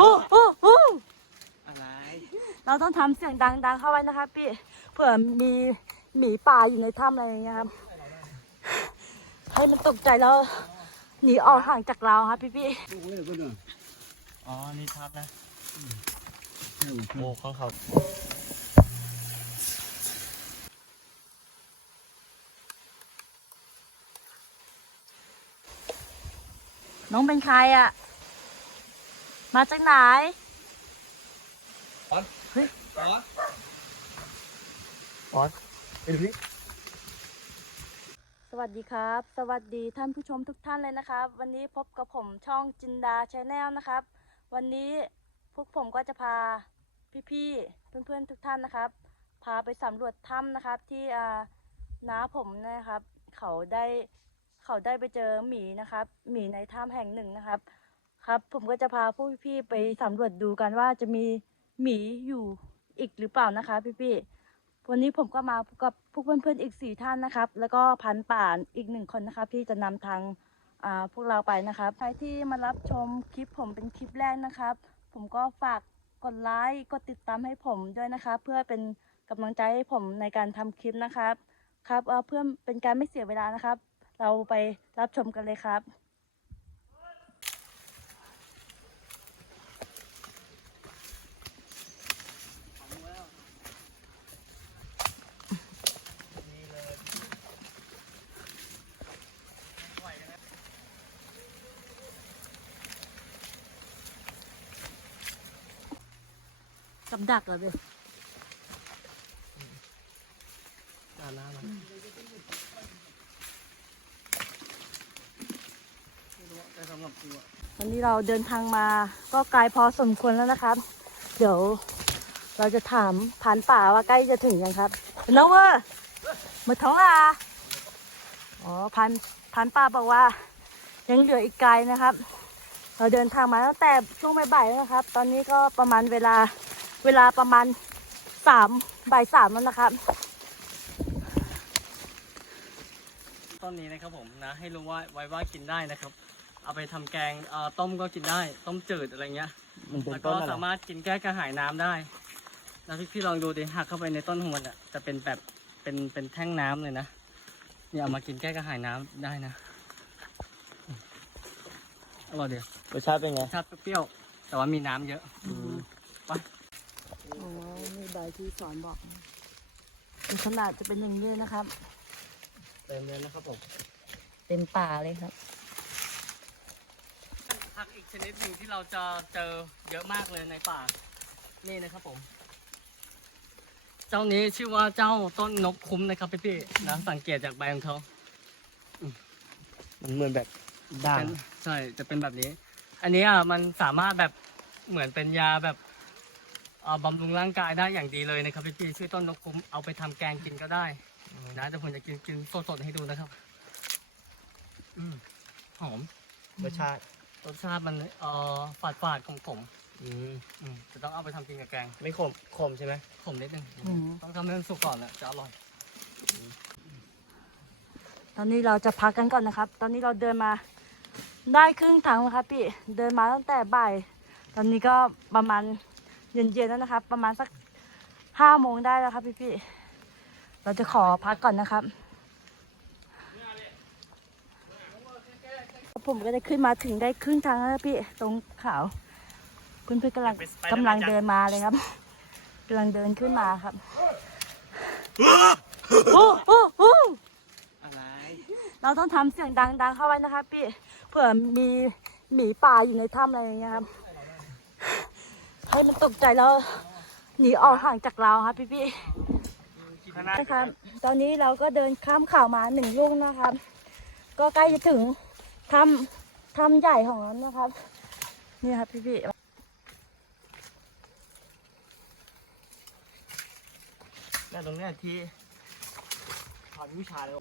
อู้อู้อู้อะไร เราต้องทำเสียงดัง ๆ เข้าไว้นะครับพี่เผื่อมีหมีป่าอยู่ในถ้ำอะไรอย่างเงี้ยครับ ให้มันตกใจแล้วหนีออกห่างจากเราครับพี่พี่อ๋อ นี่ทับนะ โอ้ข้างเขาๆน้องเป็นใครอะ มาจากไหนอ๋อเป็นพี่สวัสดีครับ สวัสดีท่านผู้ชมทุกท่านเลยนะครับ วันนี้พบกับผมช่องจินดาชาแนลนะครับ วันนี้พวกผมก็จะพาพี่ๆเพื่อนๆทุกท่านนะครับ พาไปสำรวจถ้ำนะครับ ที่อ่าน้าผมนะครับ เขาได้เขาได้ไปเจอหมีนะครับ หมีในถ้ำแห่งหนึ่งนะครับ ครับ ผมก็จะพาพวกพี่ๆไปสำรวจดูกันว่าจะมีหมีอยู่อีกหรือเปล่านะคะ พี่ๆวันนี้ผมก็มากับพวกเพื่อนๆอีกสี่ท่านนะครับ แล้วก็พันป่านอีกหนึ่งคนนะครับที่จะนำทางอ่าพวกเราไปนะครับใครที่มารับชมคลิปผมเป็นคลิปแรกนะครับ ผมก็ฝากกดไลค์กดติดตามให้ผมด้วยนะครับเพื่อเป็นกำลังใจให้ผมในการทำคลิปนะครับ ครับเอ่อเพื่อเป็นการไม่เสียเวลานะครับ เราไปรับชมกันเลยครับ กับดักเหรอเบยด้านหน้ามันไม่รู้แต่สำหรับกูอะวันนี้เราเดินทางมาก็ไกลพอสมควรแล้วนะครับ เดี๋ยวเราจะถามผ่านป่าว่าใกล้จะถึงยังครับน้องเวอร์มือท้องลาอ๋อพันพันป่าบอกว่า ยังเหลืออีกไกลนะครับ เราเดินทางมาตั้งแต่ช่วงบ่ายๆแล้วนะครับ ตอนนี้ก็ประมาณเวลา เวลาประมาณสามบ่ายสามแล้วนะครับ ต้นนี้นะครับผมนะให้รู้ว่าไว้ว่ากินได้นะครับ เอาไปทำแกงเอ่อต้มก็กินได้ ต้มจืดอะไรเงี้ย มันเป็นแล้วต้ก็นอะไรสามารถกินแก้กระหายน้ำได้แล้วพี่พี่ลองดูดิหักเข้าไปในต้นของมันอะจะเป็นแบบเป็นเป็นแท่งน้ำเลยนะเนี่ยเอามากินแก้กระหายน้ำได้นะอืมอร่อยเดียวรสชาติเป็นไง รสชาติเปรี้ยวแต่ว่ามีน้ำเยอะอืมไป อ๋อนี่ใบที่สอนบอกเป็นขนาดจะเป็นอย่างนี้นะครับ เต็มเลยนะครับผม เต็มป่าเลยครับผักอีกชนิดหนึ่งที่เราจะเจอเยอะมากเลยในป่า นี่นะครับผม เจ้านี้ชื่อว่าเจ้าต้นนกคุ้มนะครับพี่พี่ๆนะสังเกตจากใบของเขามันเหมือนแบบด่างเป็นใช่จะเป็นแบบนี้ อันนี้อะมันสามารถแบบเหมือนเป็นยาแบบเอ่อ บำรุงร่างกายได้อย่างดีเลยนะครับพี่พี่ๆชื่อต้นนกคุ้มเอาไปทำแกงกินก็ได้นะแต่ผมจะกินกินสดๆให้ดูนะครับอืมหอมรสชาติรสชาติมันเอ่อฝาดฝาดๆขมขมอืมๆอืมจะต้องเอาไปทำกินกับแกง ไม่ขมขมใช่ไหมขมนิดนึงอืมต้องทำให้มันสุกก่อนนะจะอร่อยตอนนี้เราจะพักกันก่อนนะครับ ตอนนี้เราเดินมาได้ครึ่งทางแล้วครับพี่ เดินมาตั้งแต่บ่าย ตอนนี้ก็ประมาณ เย็นๆแล้วนะครับ ประมาณสักห้าโมงได้แล้วครับพี่พี่ๆเราจะขอพักก่อนนะครับ ผมก็จะขึ้นมาถึงได้ครึ่งทางแล้วนะพี่ตรงเขาเพื่อนๆกำลังกำลังเดินมาเลยครับกำลังเดินขึ้นมาครับโอ้โอ้โอ้อะไรเราต้องทำเสียงดังๆเข้าไว้นะครับพี่เผื่อมีหมีป่าอยู่ในถ้ำอะไรอย่างเงี้ยครับ ให้มันตกใจแล้วหนีออกห่างจากเราครับพี่พี่ๆนะครับตอนนี้เราก็เดินข้ามเขามาหนึ่งลูกนะครับ ก็ใกล้จะถึงถ้ำถ้ำใหญ่ของเรานะครับ นี่ครับพี่พี่ๆเนี่ยตรงเนี้ยที่ถอนวิชาเลย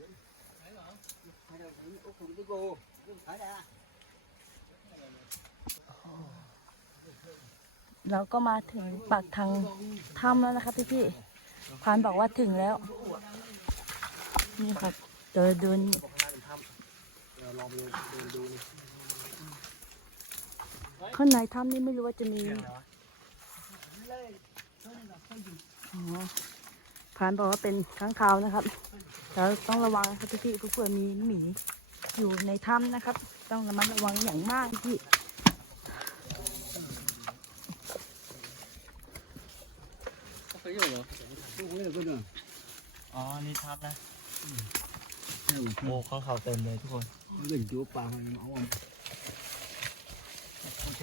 เราก็มาถึงปากทางถ้ำแล้วนะครับพี่พี่พานบอกว่าถึงแล้ว นี่ครับเดินเดินบอกข้างหน้าเป็นถ้ำเดี๋ยวลองไปดูดูดูนี่ข้างในถ้ำนี่ไม่รู้ว่าจะมีอ๋อพานบอกว่าเป็นค้างคาวนะครับแล้วต้องระวังนะครับพี่ๆเพื่อมีหมีอยู่ในถ้ำนะครับ ต้องระมัดระวังอย่างมากพี่ เขาอยู่เหรออ๋อนี่ทับนะโอ้ข้างเขาเต็มเลยทุกคน gần chỗ bà máu ông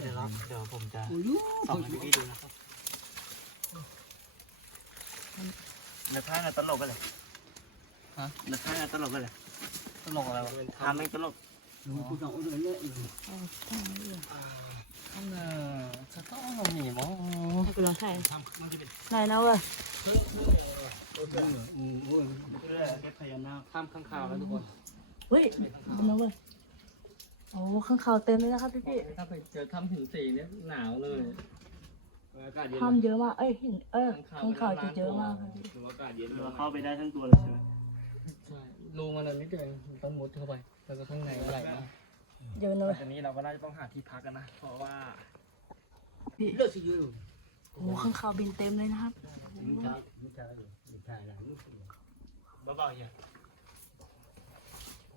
เดี๋ยวรับเดี๋ยวผมจะ ôi lú ส่องให้พี่ดูนะครับนักท่าน่ะตลกกันเลยฮะนักท่าน่ะตลกกันเลยตลกอะไรวะทำไม่ตลก rồi tôi đậu rồi đấy ท่านเออ จะต้องเอาหมีมั้งให้กูลองใส่ thăm nó chỉ ไหนนะเว้ย ừ ôi เพื่อเก็บพญานาคข้ามข้างคาวแล้วทุกคนเฮ้ยดูนะเว้ยโอ้ข้างคาวเต็มเลยนะครับพี่พี่ถ้าไปเจอถ้ำหินสีเนี่ยหนาวเลย cả điện ถ้ำเยอะมาก เอ้ยเห็นเออข้างคาวจะเยอะมากครับพี่ nó cả điện เรา nó เข้าไปได้ทั้งตัวเลยใช่ไหมใช่รูมันอันนิดเดียวเองต้องมุดเข้าไปแล้วก็ข้างในใหญ่มาก เยอะนะเว้ยตอนนี้เราก็น่าจะต้องหาที่พักกันนะ เพราะว่า lỡ xí dưới rồi โอ้ข้างคาวบินเต็มเลยนะครับ những trái những trái rồi những trái là nước เบาๆอย่าง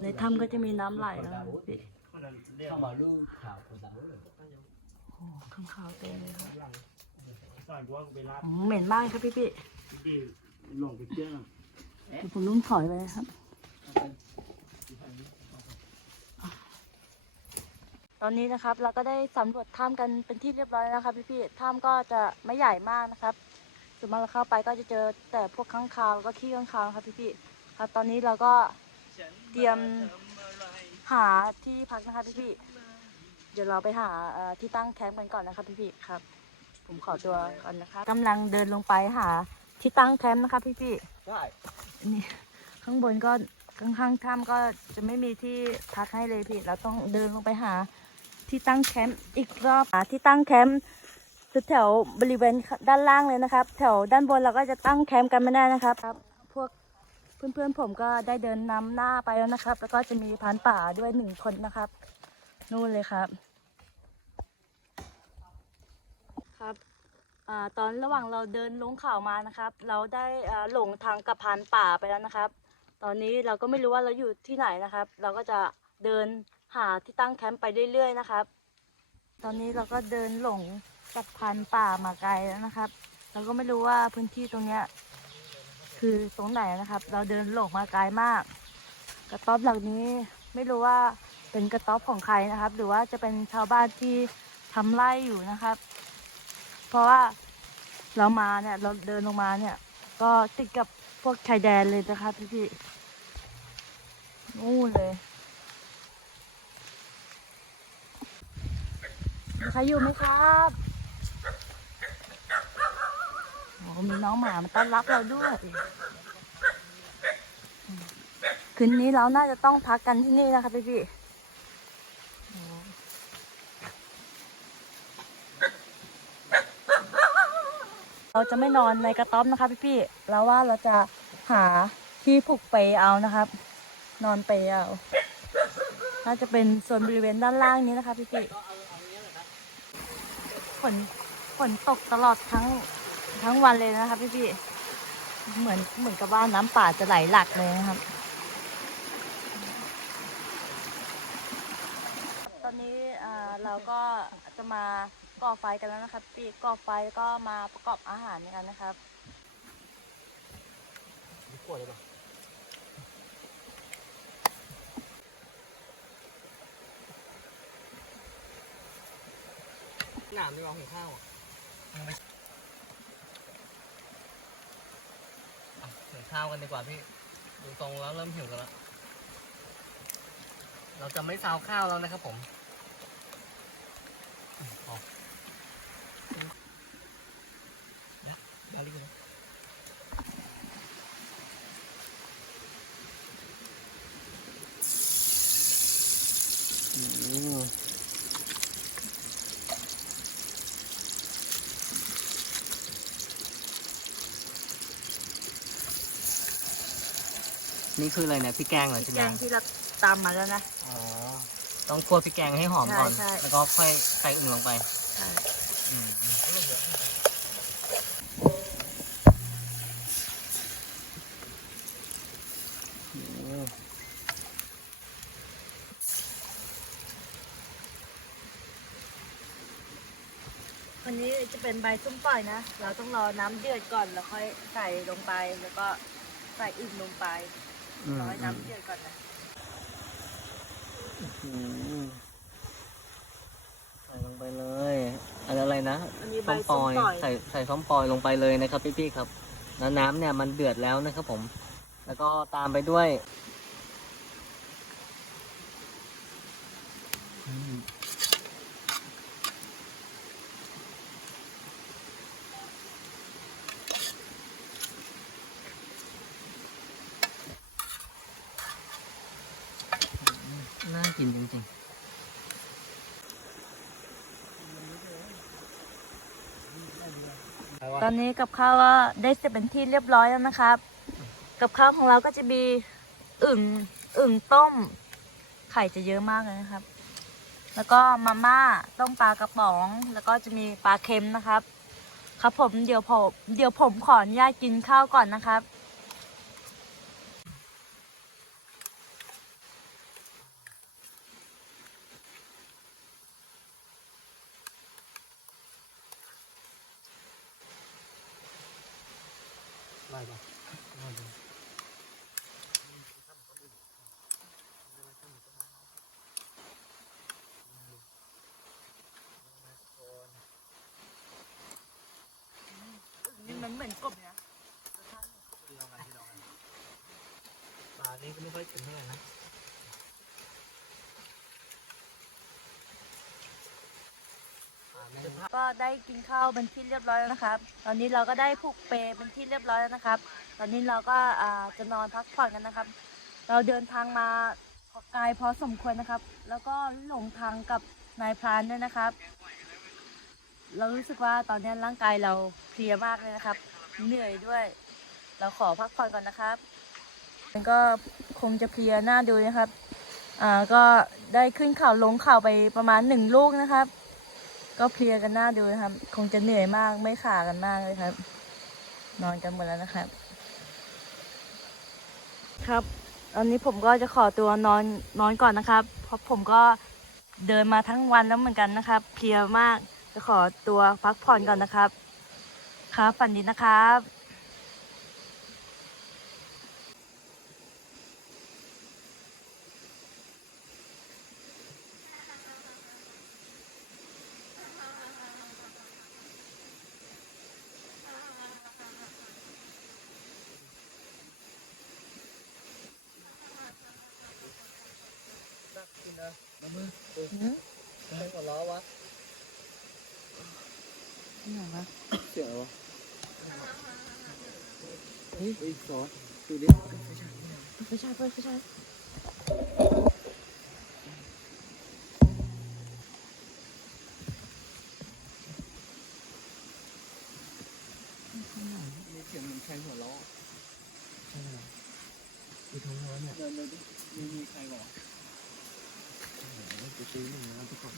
ในถ้ำก็จะมีน้ำไหลนะครับพี่คนนั้นเรียก sao mà lưu thảo của đảo rồi โอ้ข้างคาวเต็มเลยครับก่อนว่าเวลาโอ้เหม็นมากครับพี่พี่ที่ lồng cái kia là เดี๋ยวผมต้องถอยไปนะครับ ตอนนี้นะครับเราก็ได้สำรวจถ้ำกันเป็นที่เรียบร้อยแล้วนะครับพี่พี่ๆถ้ำก็จะไม่ใหญ่มากนะครับส่วนมากเราเข้าไปก็จะเจอแต่พวกข้างคาวแล้วก็ขี้ข้างคาวครับพี่พี่ๆครับตอนนี้เราก็เตรียมหาที่พักนะครับพี่พี่ๆเดี๋ยวเราไปหาที่ตั้งแคมป์กันก่อนนะครับพี่พี่ๆครับ ผมขอตัวก่อนนะครับกำลังเดินลงไปหาที่ตั้งแคมป์นะครับพี่พี่ๆ right นี่ข้างบนก็ข้างข้างๆถ้ำก็จะไม่มีที่พักให้เลยพี่ เราต้องเดินลงไปหา ที่ตั้งแคมป์อีกรอบที่ตั้งแคมป์คือแถวบริเวณด้านล่างเลยนะครับ แถวด้านบนเราก็จะตั้งแคมป์กันไม่ได้นะครับครับ พวกเพื่อนๆผมก็ได้เดินนำหน้าไปแล้วนะครับ แล้วก็จะมีพรานป่าด้วยหนึ่งคนนะครับ นู่นเลยครับ ครับอตอนระหว่างเราเดินลงเขามานะครับ เราได้หลงทางกับพานป่าไปแล้วนะครับ ตอนนี้เราก็ไม่รู้ว่าเราอยู่ที่ไหนนะครับ เราก็จะเดิน หาที่ตั้งแคมป์ไปเรื่อยๆนะครับ ตอนนี้เราก็เดินหลงกับพรานป่ามาไกลแล้วนะครับ เราก็ไม่รู้ว่าพื้นที่ตรงเนี้ยคือตรงไหนนะครับ เราเดินหลงมาไกลมาก กระต๊อบหลังนี้ไม่รู้ว่าเป็นกระต๊อบของใครนะครับ หรือว่าจะเป็นชาวบ้านที่ทำไร่อยู่นะครับ เพราะว่าเรามาเนี่ยเราเดินลงมาเนี่ย ก็ติดกับพวกชายแดนเลยนะครับพี่พี่ๆนู่นเลยมีใค รอยู่ไหมครับโอ้มีน้องหมามาต้อนรับเราด้วย คืนนี้เราน่าจะต้องพักกันที่นี่นะครับพี่พี่เราจะไม่นอนในกระต๊อบนะคะพี่ๆเราว่าเราจะหาที่ผูกเปลเอานะครับ นอนเปลเอาน่าจะเป็นส่วนบริเวณด้านล่างนี้นะคะพี่ๆ ฝนฝนตกตลอดทั้งทั้งวันเลยนะคะพี่ๆเหมือนเหมือนกับว่าน้ำป่าจะไหลหลักเลยนะครับ ตอนนี้อ่าเราก็จะมาก่อไฟกันแล้วนะครับ พี่ก่อไฟก็มาประกอบอาหารกันนะครับ หนามไม่รองหุงข้าวอะอะหุงข้าวกันดีกว่าพี่ ดูตรงแล้วเริ่มหิวกันแล้ว เราจะไม่ซาวข้าวแล้วนะครับผมอืมพอดาลิกัน นี่คืออะไรเนี่ยพี่แกงเหรอพริกจินแกดางที่เราตามมาแล้วนะ อ๋อ ต้องคั่วพริกแกงให้หอมก่อน ใช่ใช่ แล้วก็ค่อยใส่อึ่งลงไปใช่อืมอันนี้จะเป็นใบส้มปล่อยนะ เราต้องรอน้ำเดือดก่อนแล้วค่อยใส่ลงไปแล้วก็ใส่อึ่งลงไป รอให้น้ำเดือดก่อนนะอืมใส่ลงไปเลยอันอะไรนะอันนี้ใบส้มปส้มอยปล่อยใส่ใส่ส้มปอยลงไปเลยนะครับพี่ๆครับแล้วน้ำเนี่ยมันเดือดแล้วนะครับผม แล้วก็ตามไปด้วยอืมน่า กินจริงๆตอนนี้กับข้าวก็ได้เสร็จเป็นที่เรียบร้อยแล้วนะครับ กับข้าวของเราก็จะมีอึ่งอึ่งต้ม ไข่จะเยอะมากเลยนะครับ แล้วก็มาม่าต้มปลากระป๋อง แล้วก็จะมีปลาเค็มนะครับ ครับผมเดี๋ยวผมเดี๋ยวผมขออนุญาตกินข้าวก่อนนะครับ ได้ปะ นี่มันเหมือนกบนะ ปลานี้ก็ไม่ค่อยเค็มเท่าไหร่นะ ก็ได้กินข้าวเป็นที่เรียบร้อยแล้วนะครับ ตอนนี้เราก็ได้ผูกเปลเป็นที่เรียบร้อยแล้วนะครับ ตอนนี้เราก็อ่าจะนอนพักผ่อนกันนะครับ เราเดินทางมาไกลพอสมควรนะครับ แล้วก็หลงทางกับนายพรานด้วยนะครับ เรารู้สึกว่าตอนนี้ร่างกายเราเพลียมากเลยนะครับ เหนื่อยด้วย เราขอพักผ่อนก่อนนะครับมันก็คงจะเพลียหน้าดูนะครับ อ่า ก็ได้ขึ้นเขาลงเขาไปประมาณหนึ่งลูกนะครับ ก็เพลียกันหน้าดูนะครับ คงจะเหนื่อยมากไม่ขากันมากเลยครับ นอนกันหมดแล้วนะครับ ครับตอนนี้ผมก็จะขอตัวนอนนอนก่อนนะครับ เพราะผมก็เดินมาทั้งวันแล้วเหมือนกันนะครับ เพลียมากจะขอตัวพักผ่อนก่อนนะครับ ครับฝันดีนะครับ ไม่หัวล้อวะนี่ไหนวะเสียวะเฮ้ยเฮ้ยซอสดูดิไม่ใช่ไม่ใช่มีเสียงเหมือนใครหัวเราะดูท้องร้อนเนี่ยเดินเลยดิมีมีใครบอก จะซื้อหนึ่งนะทุกคน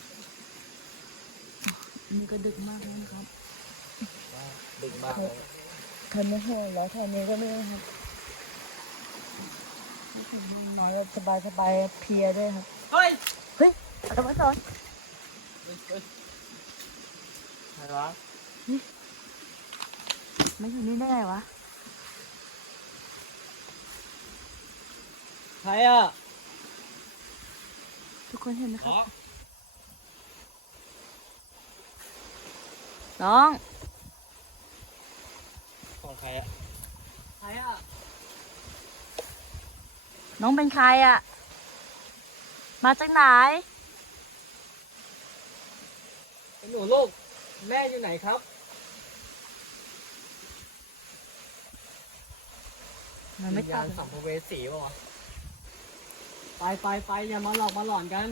นี่ก็ดึกมากแล้วนะครับดึกมากเลยใครไม่ห่วงแล้วใครนี้ก็ไม่ได้ครับนอนแล้วสบายสบายๆเพลียด้วยครับ เฮ้ย เฮ้ยอะไรวะสอนเฮ้ยเฮ้ยใครวะไม่อยู่นี่ได้ไงวะใครอะ ทุกคนเห็นไหมคอ๋รัอบน้องของใครอะใครอะน้องเป็นใครอะมาจากไหนเป็นหนูลูกแม่อยู่ไหนครับ มันไม่วิญตาญายณสัมภเวสีป่าวะ ไปไปไปอย่ามาหลอกมาหลอนกัน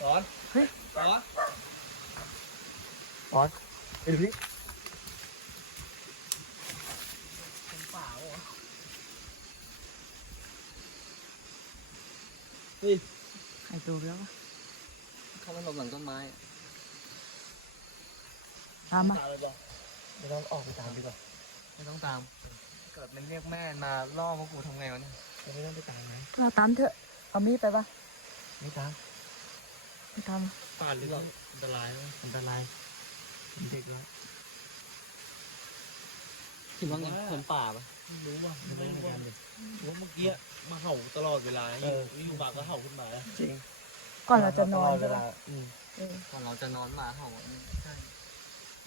หลอนเฮ้ยหลอนหลอนไอ้พี่เป็นป่าวะเฮ้ยไอตัวแล้ววะเข้ามาหลบหลังต้นไม้ ทำอ่ตายไป ไม่ต้องออกไปตามดีกว่าไม่ต้องตาม เกิดมันเรียกแม่มาล่อพวกกูทำไงวะเนี่ยไม่ต้องไปตามไหมเราตามเถอะเอามีดไปปะไม่ตามไปตามป่าหรืออันตรายอันตรายเด็กแล้วคิดว่าไงคนป่าปะไม่รู้ว่ะไม่รู้เหมือนกันเลยว่าเมื่อกี้มาเห่าตลอดเวลาอยู่ๆมาก็เห่าขึ้นมาแล้วจริงก่อนเราจะนอนเวใช่ลาปะอืมเออก่อนเราจะนอนหมาเห่าอะใช่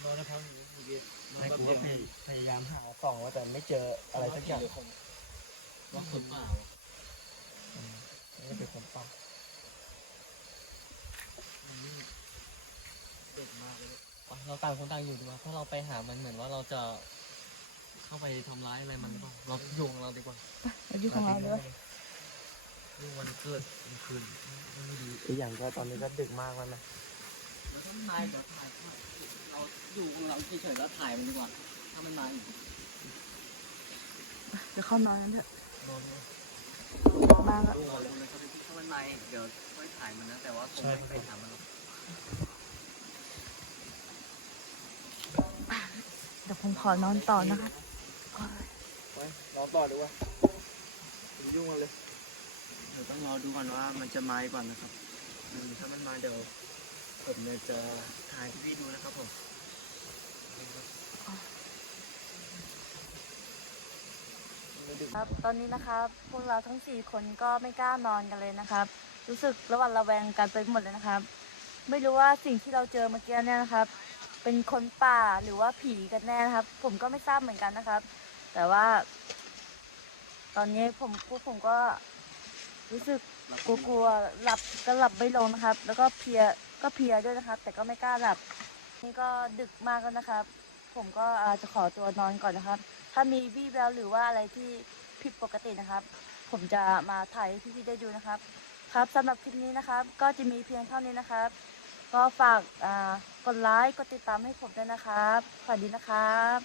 นอนแล้วพักอยู่เย็น ให้กูว่าพยายามหาหาส่องว่าแต่ไม่เจออะไรสักอย่างว่าคนป่าไม่เป็นคนป่าเด็กมากเลยเราต่างคนต่างอยู่ดีกว่าถ้าเราไปหามันเหมือนว่าเราจะเข้าไปทำร้ายอะไรมันหรือเปล่าเราอยู่ของเราดีกว่าอายุของเราเลยดูวันเกิดมันคืนไม่ดีอีกอย่างก็ตอนนี้ก็ดึกมากแล้วนะแล้วถ้ามันมาอีกเดี๋ยวถ่ายเรา อยู่ของเราเฉยๆแล้วถ่ายมันดีกว่า ถ้ามันมาอีกเดี๋ยวเข้านอนกันเถอะมาแล้วดูก่อนเลยครับถ้ามันมาอีกเดี๋ยวค่อยถ่ายมันนะ แต่ว่าคงไม่ไปถามมันหรอกเดี๋ยวผมขอนอนต่อนะคะไว้รอต่อดีกว่าอย่ายุ่งกันเลย เดี๋ยวต้องรอดูก่อนว่ามันจะมาอีกก่อนนะครับอืมถ้ามันมาเดี๋ยวผมเนี่ยจะถ่ายให้พี่ดูนะครับผม ครับ ตอนนี้นะครับพวกเราทั้งสี่คนก็ไม่กล้านอนกันเลยนะครับ รู้สึกระหวัดระแวงกันไปหมดเลยนะครับ ไม่รู้ว่าสิ่งที่เราเจอเมื่อกี้เนี่ยนะครับ เป็นคนป่าหรือว่าผีกันแน่นะครับ ผมก็ไม่ทราบเหมือนกันนะครับ แต่ว่า ตอนนี้ผมพวกผมก็รู้สึกกลัวๆหลับก็หลับไม่ลงนะครับ แล้วก็เพลียก็เพลียด้วยนะครับ แต่ก็ไม่กล้าหลับ นี่ก็ดึกมากแล้วนะครับ ผมก็อาจะขอตัวนอนก่อนนะครับ ถ้ามีวี่แววหรือว่าอะไรที่ผิดปกตินะครับ ผมจะมาถ่ายให้พี่ๆได้ดูนะครับ ครับสำหรับคลิปนี้นะครับ ก็จะมีเพียงเท่านี้นะครับ ก็ฝากกดไลค์กดติดตามให้ผมด้วยนะครับสวัสดีนะครับ